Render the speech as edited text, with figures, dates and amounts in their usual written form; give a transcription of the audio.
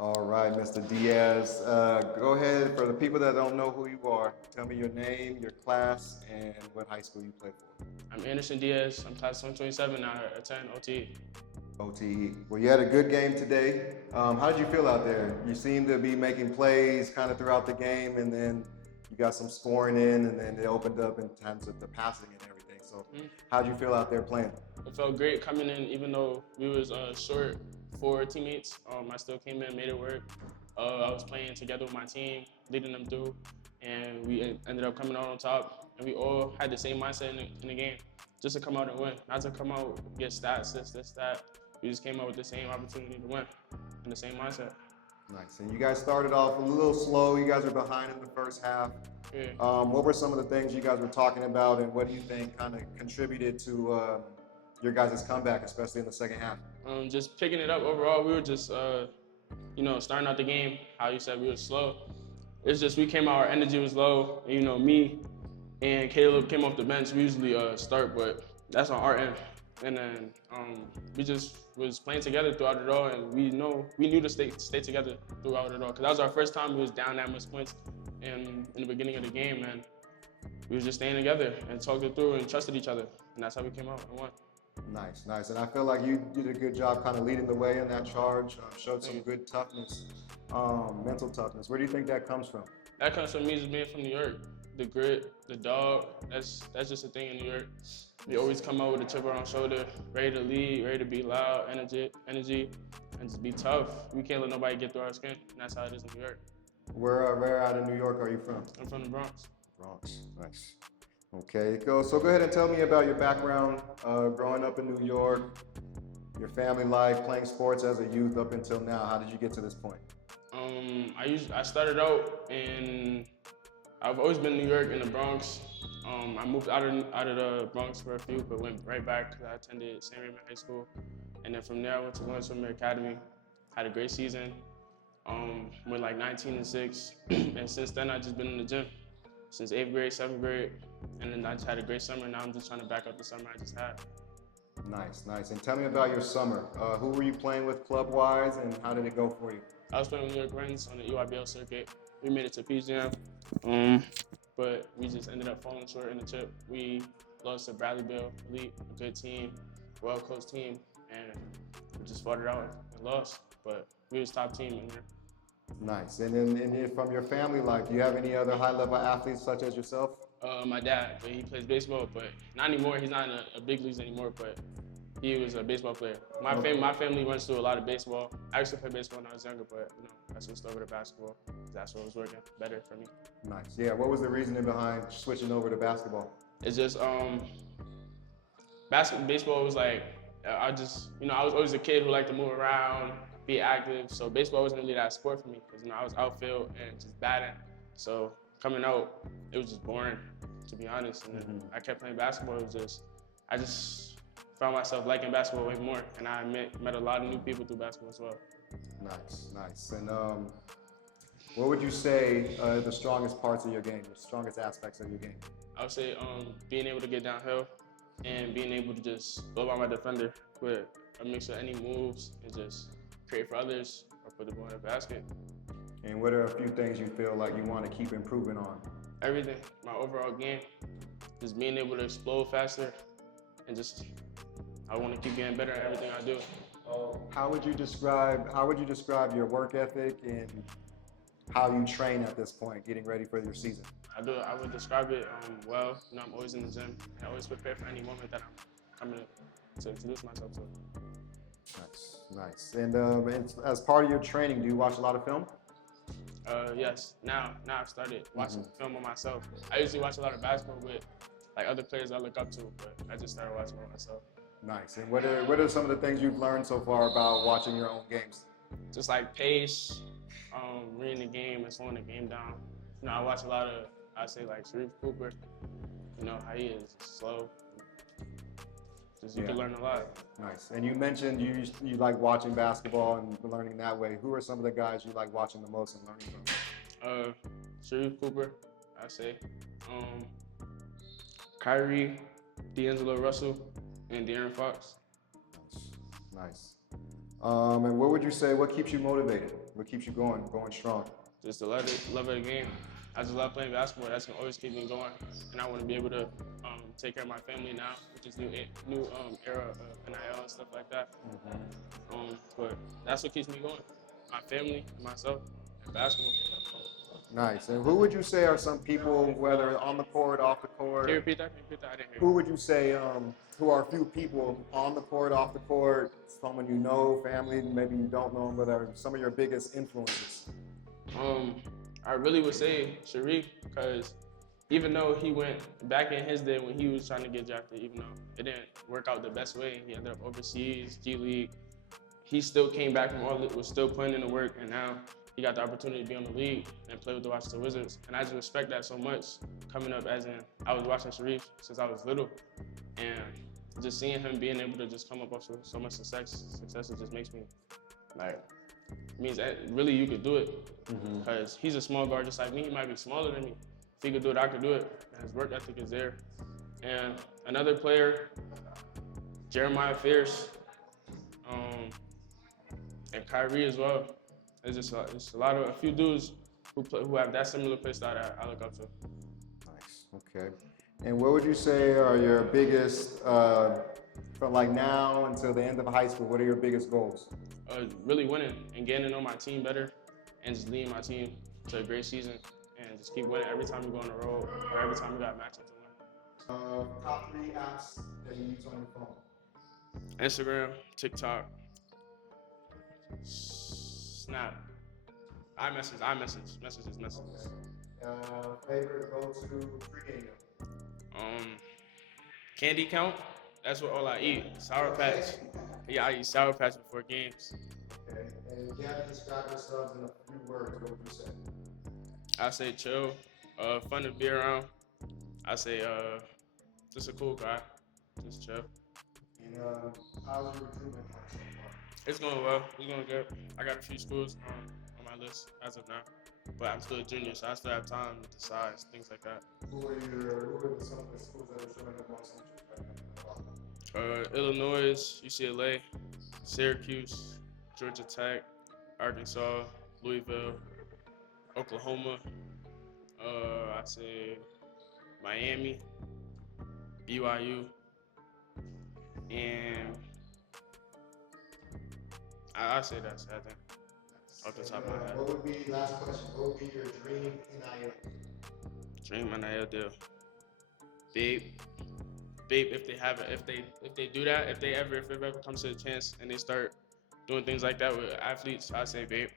All right, Mr. Diaz. Go ahead, for the people that don't know who you are, tell me your name, your class, and what high school you play for. I'm Anderson Diaz. I'm class 127. I attend OT. OTE. Well, you had a good game today. How did you feel out there? You seemed to be making plays kind of throughout the game, and then you got some scoring in, and then it opened up in terms of the passing and everything. So, how did you feel out there playing? It felt great coming in, even though we was short for teammates. I still came in, made it work. I was playing together with my team, leading them through, and we ended up coming out on top. And we all had the same mindset in the game, just to come out and win, not to come out get stats, this, that. We just came out with the same opportunity to win, and the same mindset. Nice. And you guys started off a little slow. You guys were behind in the first half. Yeah. What were some of the things you guys were talking about, and what do you think kind of contributed to your guys' comeback, especially in the second half? Just picking it up overall, we were just, starting out the game, how you said we were slow. It's just we came out, our energy was low. And, me and Caleb came off the bench. We usually start, but that's on our end. And then we just was playing together throughout it all, and we knew to stay together throughout it all, because that was our first time we was down that much points in the beginning of the game, and we was just staying together and talked it through and trusted each other, and that's how we came out and won. Nice, nice. And I feel like you did a good job kind of leading the way in that charge, showed some good toughness, mental toughness. Where do you think that comes from? That comes from me just being from New York. The grit, the dog, that's just a thing in New York. We always come out with a chip on our shoulder, ready to lead, ready to be loud, energy, and just be tough. We can't let nobody get through our skin, and that's how it is in New York. Where out of New York are you from? I'm from the Bronx. Bronx, nice. Okay, so go ahead and tell me about your background, growing up in New York, your family life, playing sports as a youth up until now. How did you get to this point? I started out I've always been in New York in the Bronx. I moved out of the Bronx for a few, but went right back because I attended St. Raymond High School. And then from there, I went to Lawrence Swimmer Academy. Had a great season. Went like 19-6. And since then, I've just been in the gym. Since 8th grade, 7th grade. And then I just had a great summer. Now I'm just trying to back up the summer I just had. Nice, nice. And tell me about your summer. Who were you playing with club-wise, and how did it go for you? I was playing with New York Reds on the EYBL circuit. We made it to PGM, but we just ended up falling short in the chip. We lost to Bradleyville Elite, a good team, well-coached team, and we just fought it out and lost. But we was top team in there. Nice. And then from your family life, do you have any other high-level athletes such as yourself? My dad, but he plays baseball, but not anymore. He's not in a big leagues anymore, but he was a baseball player. My family runs through a lot of baseball. I used to play baseball when I was younger, but I switched over to basketball. That's what was working better for me. Nice. Yeah. What was the reasoning behind switching over to basketball? It's just baseball was like I was always a kid who liked to move around, be active. So baseball wasn't really that sport for me because I was outfield and just batting. So coming out, it was just boring, to be honest. And then I kept playing basketball. I just found myself liking basketball way more, and I met a lot of new people through basketball as well. Nice, nice. And what would you say the strongest parts of your game, the strongest aspects of your game? I would say being able to get downhill and being able to just blow by my defender with a mix of any moves and just create for others or put the ball in the basket. And what are a few things you feel like you want to keep improving on? Everything, my overall game, just being able to explode faster and just I want to keep getting better at everything I do. How would you describe your work ethic and how you train at this point, getting ready for your season? I would describe it well. I'm always in the gym. I always prepare for any moment that I'm coming to introduce myself to. Nice, nice. And as part of your training, do you watch a lot of film? Yes. Now I've started watching film on myself. I usually watch a lot of basketball with like other players I look up to, but I just started watching on myself. Nice. And what are some of the things you've learned so far about watching your own games? Just like pace, reading the game and slowing the game down. I watch a lot of, I say like Sharif Cooper. How he is slow. You can learn a lot. Nice. And you mentioned you like watching basketball and learning that way. Who are some of the guys you like watching the most and learning from? Sharif Cooper, I say. Kyrie, D'Angelo Russell, and De'Aaron Fox. Nice. And what would you say? What keeps you motivated? What keeps you going strong? Just the love of the game. I just love playing basketball. That's gonna always keep me going, and I want to be able to take care of my family now, which is new era of NIL and stuff like that. But that's what keeps me going. My family, myself, and basketball. Nice. And who would you say are some people, whether on the court, off the Can you court? repeat that? Can you repeat that? I didn't hear Who you. would you say who are a few people on the court, off the court, someone you know, family, maybe you don't know them, but are some of your biggest influences? I really would say Sharif, because even though he went back in his day when he was trying to get drafted, even though it didn't work out the best way, he ended up overseas, G League. He still came back from all, was still putting in the work, and now he got the opportunity to be on the league and play with the Washington Wizards. And I just respect that so much. Coming up, as in I was watching Sharif since I was little, and just seeing him being able to just come up with so much success, it just makes me like, means that really you could do it, because he's a small guard just like me. He might be smaller than me. If he could do it, I could do it. And his work ethic is there. And another player, Jeremiah Fierce, and Kyrie as well. It's just a few dudes who have that similar play style that I look up to. Nice. Okay. And what would you say are your biggest, from like now until the end of high school, what are your biggest goals? Really winning and getting to know my team better, and just leading my team to a great season, and just keep winning every time we go on the road or every time we got matchups to win. Top 3 apps that you use on your phone? Instagram, TikTok, Snap, messages. Favorite go-to pregame meal? Candy count. That's what all I eat. Sour Patch. Yeah, I eat Sour Patch before games. Okay. And if you had to describe yourselves in a few words, what would you say? I say chill, fun to be around. I say just a cool guy, just chill. And how's your recruitment going so far? It's going well. It's going good. I got a few schools on my list as of now, but I'm still a junior, so I still have time to decide things like that. Who are some of the schools that are showing the most interest right now? Illinois, UCLA, Syracuse, Georgia Tech, Arkansas, Louisville, Oklahoma. I say Miami, BYU, and I say that's, I think, off the top of my head. What would be, last question, what would be your dream NIL? Dream NIL deal. Babe, if they have it, if they do that, if it ever comes to a chance and they start doing things like that with athletes, I say babe.